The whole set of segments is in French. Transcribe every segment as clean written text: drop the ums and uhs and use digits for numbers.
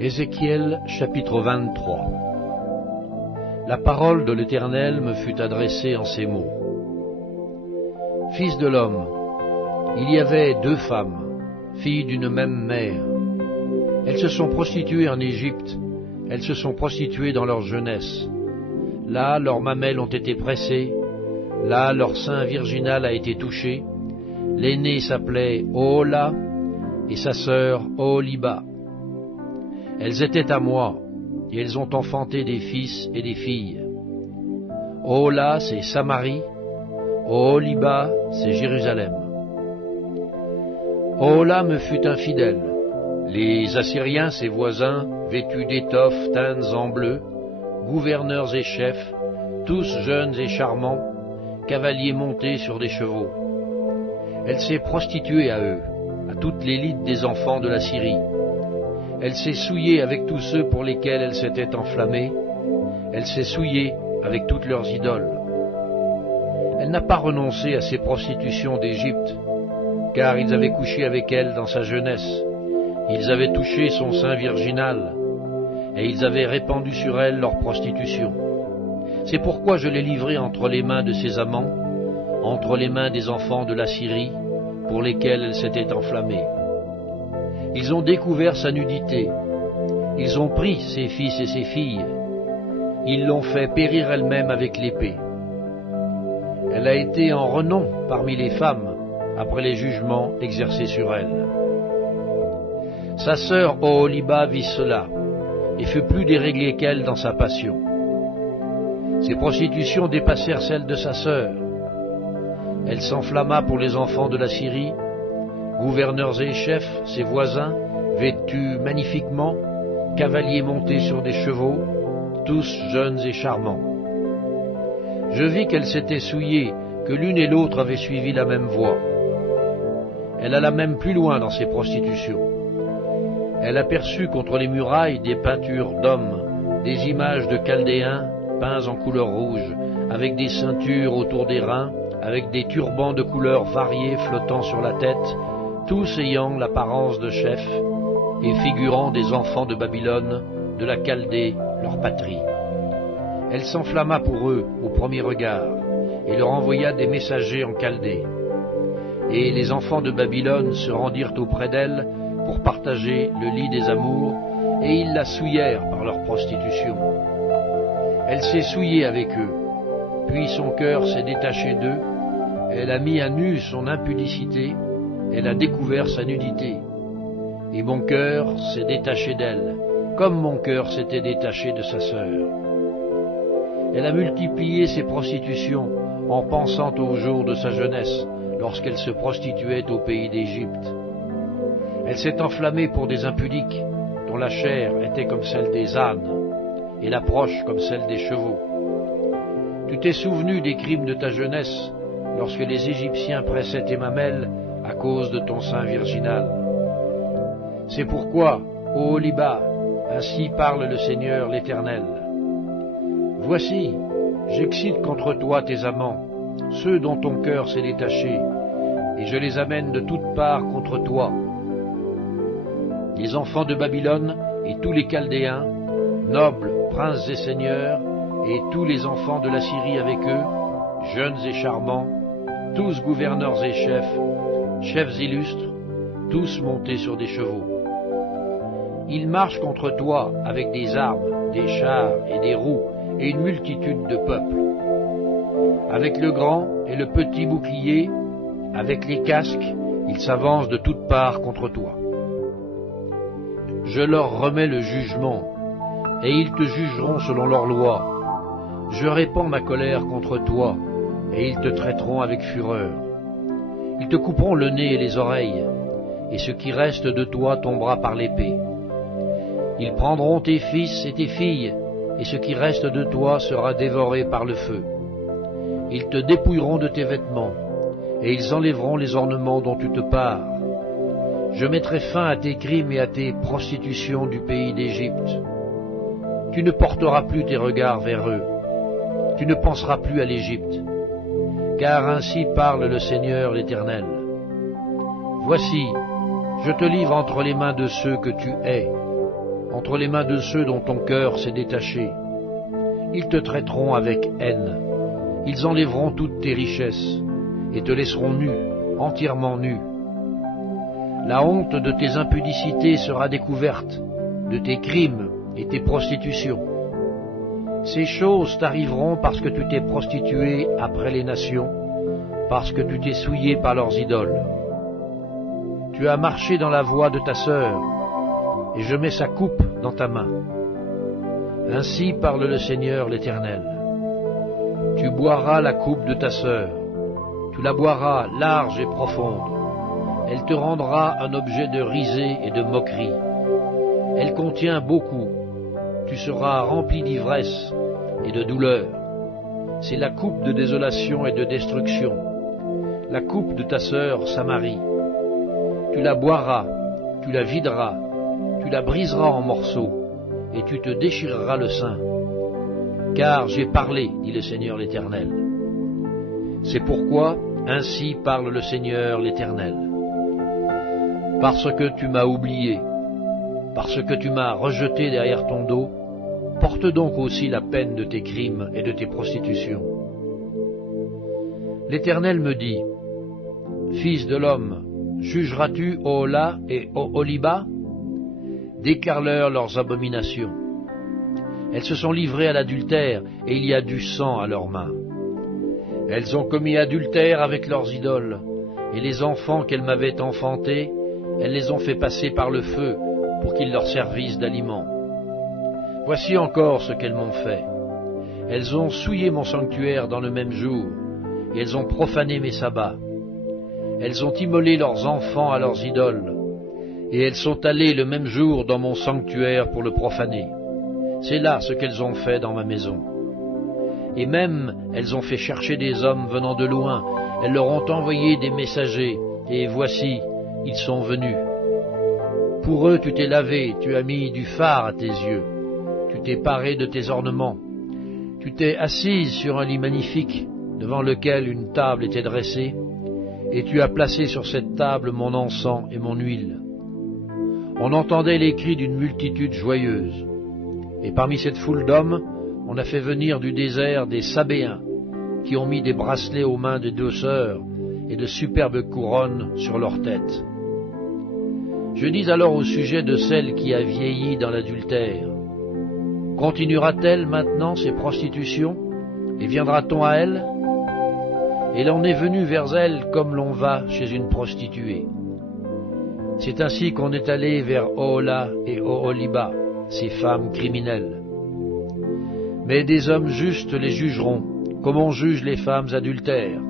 Ézéchiel chapitre 23. La parole de l'Éternel me fut adressée en ces mots. Fils de l'homme, il y avait deux femmes, filles d'une même mère. Elles se sont prostituées en Égypte, elles se sont prostituées dans leur jeunesse. Là, leurs mamelles ont été pressées, là, leur sein virginal a été touché. L'aînée s'appelait Ohola et sa sœur Oholiba. Elles étaient à moi, et elles ont enfanté des fils et des filles. Ohola, c'est Samarie, Oholiba, c'est Jérusalem. Ohola me fut infidèle. Les Assyriens, ses voisins, vêtus d'étoffes teintes en bleu, gouverneurs et chefs, tous jeunes et charmants, cavaliers montés sur des chevaux. Elle s'est prostituée à eux, à toute l'élite des enfants de la Syrie. Elle s'est souillée avec tous ceux pour lesquels elle s'était enflammée. Elle s'est souillée avec toutes leurs idoles. Elle n'a pas renoncé à ses prostitutions d'Égypte, car ils avaient couché avec elle dans sa jeunesse. Ils avaient touché son sein virginal, et ils avaient répandu sur elle leur prostitution. C'est pourquoi je l'ai livrée entre les mains de ses amants, entre les mains des enfants de la Syrie, pour lesquels elle s'était enflammée. Ils ont découvert sa nudité. Ils ont pris ses fils et ses filles. Ils l'ont fait périr elle-même avec l'épée. Elle a été en renom parmi les femmes, après les jugements exercés sur elle. Sa sœur Oholiba vit cela, et fut plus déréglée qu'elle dans sa passion. Ses prostitutions dépassèrent celles de sa sœur. Elle s'enflamma pour les enfants de la Syrie, gouverneurs et chefs, ses voisins, vêtus magnifiquement, cavaliers montés sur des chevaux, tous jeunes et charmants. Je vis qu'elle s'était souillée, que l'une et l'autre avaient suivi la même voie. Elle alla même plus loin dans ses prostitutions. Elle aperçut contre les murailles des peintures d'hommes, des images de Chaldéens peints en couleur rouge, avec des ceintures autour des reins, avec des turbans de couleurs variées flottant sur la tête, tous ayant l'apparence de chefs et figurant des enfants de Babylone, de la Chaldée, leur patrie. Elle s'enflamma pour eux au premier regard, et leur envoya des messagers en Chaldée. Et les enfants de Babylone se rendirent auprès d'elle pour partager le lit des amours, et ils la souillèrent par leur prostitution. Elle s'est souillée avec eux, puis son cœur s'est détaché d'eux, elle a mis à nu son impudicité, elle a découvert sa nudité. Et mon cœur s'est détaché d'elle, comme mon cœur s'était détaché de sa sœur. Elle a multiplié ses prostitutions en pensant aux jours de sa jeunesse, lorsqu'elle se prostituait au pays d'Égypte. Elle s'est enflammée pour des impudiques, dont la chair était comme celle des ânes, et l'approche comme celle des chevaux. Tu t'es souvenu des crimes de ta jeunesse, lorsque les Égyptiens pressaient tes mamelles à cause de ton sein virginal. C'est pourquoi, Oholiba, ainsi parle le Seigneur l'Éternel. Voici, j'excite contre toi tes amants, ceux dont ton cœur s'est détaché, et je les amène de toutes parts contre toi. Les enfants de Babylone et tous les Chaldéens, nobles, princes et seigneurs, et tous les enfants de la Syrie avec eux, jeunes et charmants, tous gouverneurs et chefs, chefs illustres, tous montés sur des chevaux. Ils marchent contre toi avec des armes, des chars et des roues, et une multitude de peuples. Avec le grand et le petit bouclier, avec les casques, ils s'avancent de toutes parts contre toi. Je leur remets le jugement, et ils te jugeront selon leurs lois. Je répands ma colère contre toi, et ils te traiteront avec fureur. Ils te couperont le nez et les oreilles, et ce qui reste de toi tombera par l'épée. Ils prendront tes fils et tes filles, et ce qui reste de toi sera dévoré par le feu. Ils te dépouilleront de tes vêtements, et ils enlèveront les ornements dont tu te pares. Je mettrai fin à tes crimes et à tes prostitutions du pays d'Égypte. Tu ne porteras plus tes regards vers eux. Tu ne penseras plus à l'Égypte. Car ainsi parle le Seigneur l'Éternel. Voici, je te livre entre les mains de ceux que tu hais, entre les mains de ceux dont ton cœur s'est détaché. Ils te traiteront avec haine. Ils enlèveront toutes tes richesses et te laisseront nu, entièrement nu. La honte de tes impudicités sera découverte, de tes crimes et tes prostitutions. Ces choses t'arriveront parce que tu t'es prostitué après les nations, parce que tu t'es souillé par leurs idoles. Tu as marché dans la voie de ta sœur, et je mets sa coupe dans ta main. Ainsi parle le Seigneur l'Éternel. Tu boiras la coupe de ta sœur, tu la boiras large et profonde. Elle te rendra un objet de risée et de moquerie. Elle contient beaucoup. Tu seras rempli d'ivresse et de douleur. C'est la coupe de désolation et de destruction, la coupe de ta sœur Samarie. Tu la boiras, tu la videras, tu la briseras en morceaux, et tu te déchireras le sein. Car j'ai parlé, dit le Seigneur l'Éternel. C'est pourquoi, ainsi parle le Seigneur l'Éternel. Parce que tu m'as oublié, parce que tu m'as rejeté derrière ton dos, porte donc aussi la peine de tes crimes et de tes prostitutions. L'Éternel me dit, Fils de l'homme, jugeras-tu Ohola et Oholiba? Déclare-leur leurs abominations. Elles se sont livrées à l'adultère, et il y a du sang à leurs mains. Elles ont commis adultère avec leurs idoles, et les enfants qu'elles m'avaient enfantés, elles les ont fait passer par le feu, pour qu'ils leur servissent d'aliment. Voici encore ce qu'elles m'ont fait. Elles ont souillé mon sanctuaire dans le même jour, et elles ont profané mes sabbats. Elles ont immolé leurs enfants à leurs idoles, et elles sont allées le même jour dans mon sanctuaire pour le profaner. C'est là ce qu'elles ont fait dans ma maison. Et même, elles ont fait chercher des hommes venant de loin, elles leur ont envoyé des messagers, et voici, ils sont venus. Pour eux tu t'es lavé, tu as mis du fard à tes yeux, tu t'es paré de tes ornements, tu t'es assise sur un lit magnifique, devant lequel une table était dressée, et tu as placé sur cette table mon encens et mon huile. On entendait les cris d'une multitude joyeuse, et parmi cette foule d'hommes, on a fait venir du désert des Sabéens, qui ont mis des bracelets aux mains des deux sœurs, et de superbes couronnes sur leurs têtes. Je dis alors au sujet de celle qui a vieilli dans l'adultère, continuera-t-elle maintenant ses prostitutions, et viendra-t-on à elle? Et l'on est venu vers elle comme l'on va chez une prostituée. C'est ainsi qu'on est allé vers Ohola et Oholiba, ces femmes criminelles. Mais des hommes justes les jugeront, comme on juge les femmes adultères,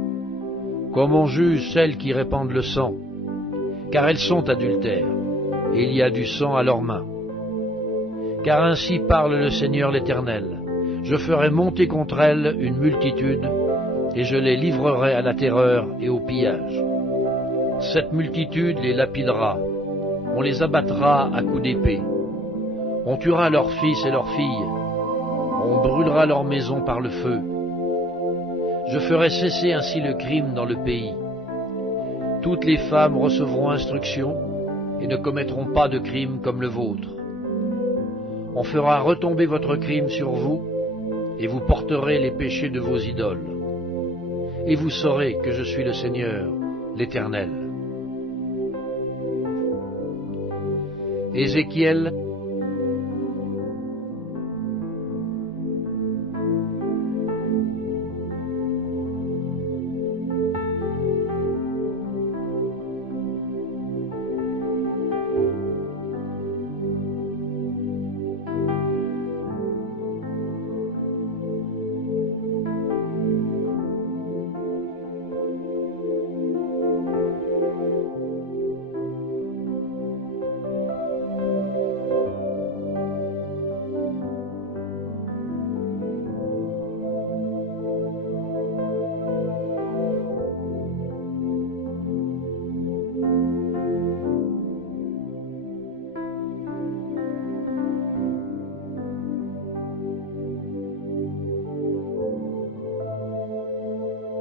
comme on juge celles qui répandent le sang, car elles sont adultères, et il y a du sang à leurs mains. Car ainsi parle le Seigneur l'Éternel, je ferai monter contre elles une multitude, et je les livrerai à la terreur et au pillage. Cette multitude les lapidera, on les abattra à coups d'épée, on tuera leurs fils et leurs filles, on brûlera leurs maisons par le feu. Je ferai cesser ainsi le crime dans le pays. Toutes les femmes recevront instruction et ne commettront pas de crime comme le vôtre. On fera retomber votre crime sur vous, et vous porterez les péchés de vos idoles. Et vous saurez que je suis le Seigneur, l'Éternel. Ézéchiel,